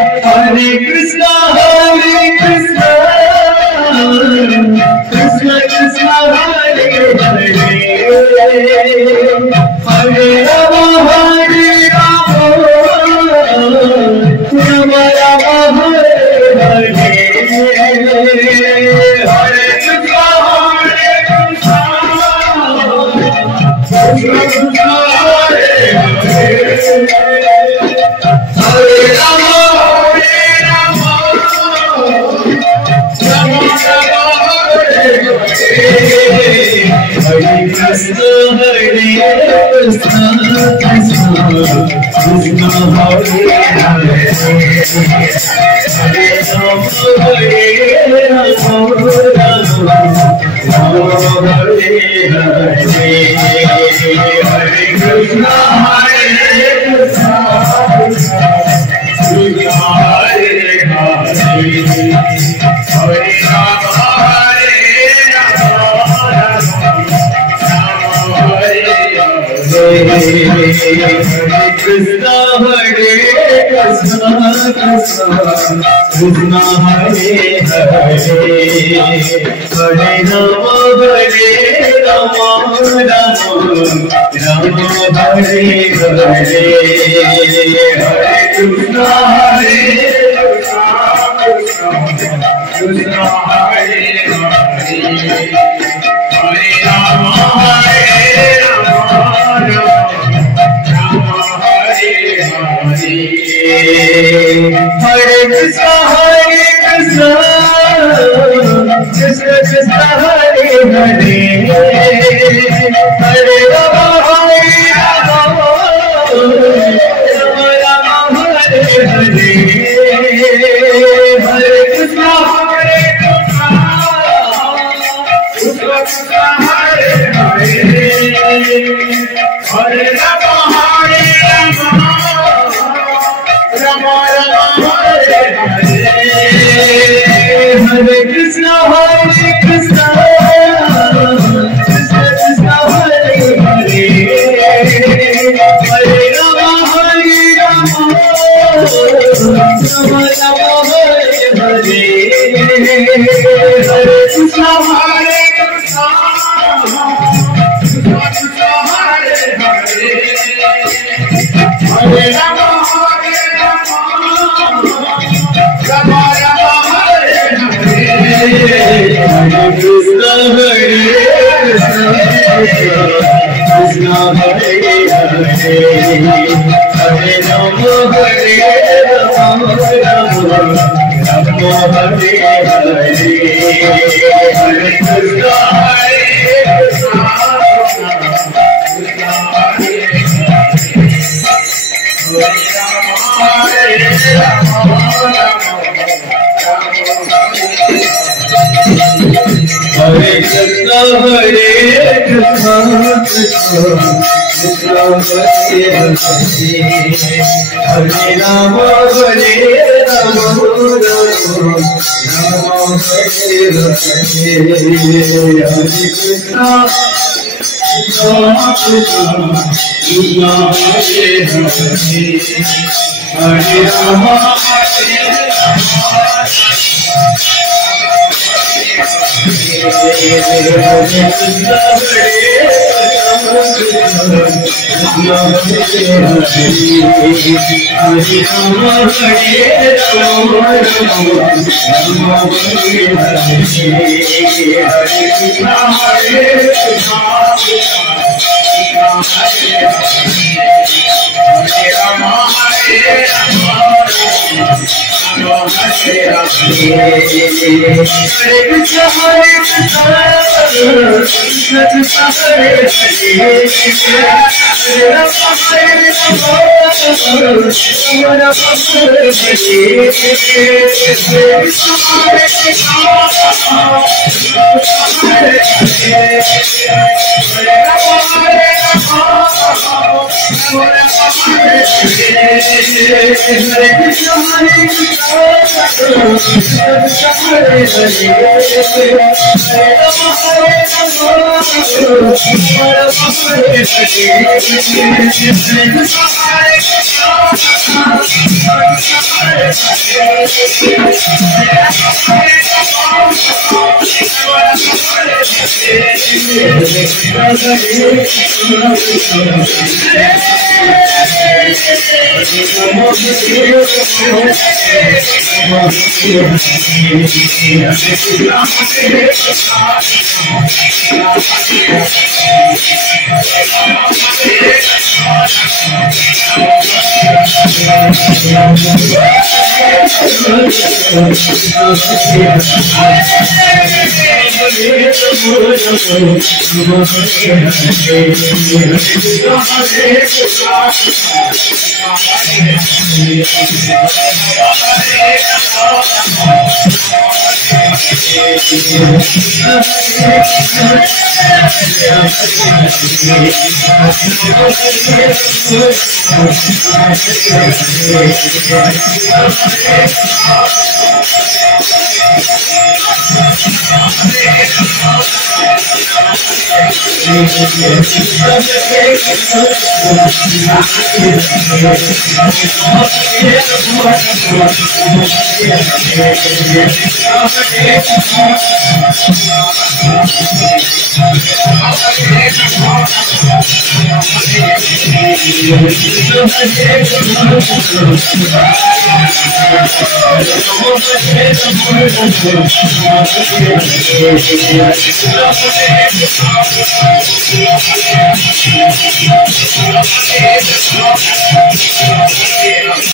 Hare Krishna, Krishna Krishna, Hare Hare, Hare Rama, Rama Rama, Hare Hare, Hare Krishna, Krishna Krishna, Hare Hare, Hare Rama, Rama Rama, Hare Hare, Hare Krishna, Krishna Krishna, Krishna Hare Hare, Hare Rama, Rama Rama, Hare Hare, Hare Krishna, Krishna Krishna, Hare Hare, Hare Rama, Hare Krishna, Krishna Krishna, Krishna Hare Hare, Hare Rama, Rama Hare Hare, Hare Krishna, Krishna Hare Hare, Hare Rama, Hare Krishna, Krishna Krishna, Hare Hare, Hare Rama, Rama Rama, Hare Hare, Hare Krishna, Krishna Krishna, Hare Hare, Hare Rama, Rama Rama, Hare Hare, Hare Krishna, Krishna Krishna, Hare Hare, Hare Rama, Rama Rama, Hare Hare, Hare Krishna, Krishna Krishna, Hare Hare, Hare Rama, Rama Rama, Hare Hare, Hare Krishna, Krishna Hare Hare, Hare Rama, Rama Hare Hare, Hare Krishna, Hare Krishna, Krishna Krishna, Hare Hare, Hare Rama, Rama Hare Hare, Hare Krishna, Krishna Hare Hare, Hare Rama,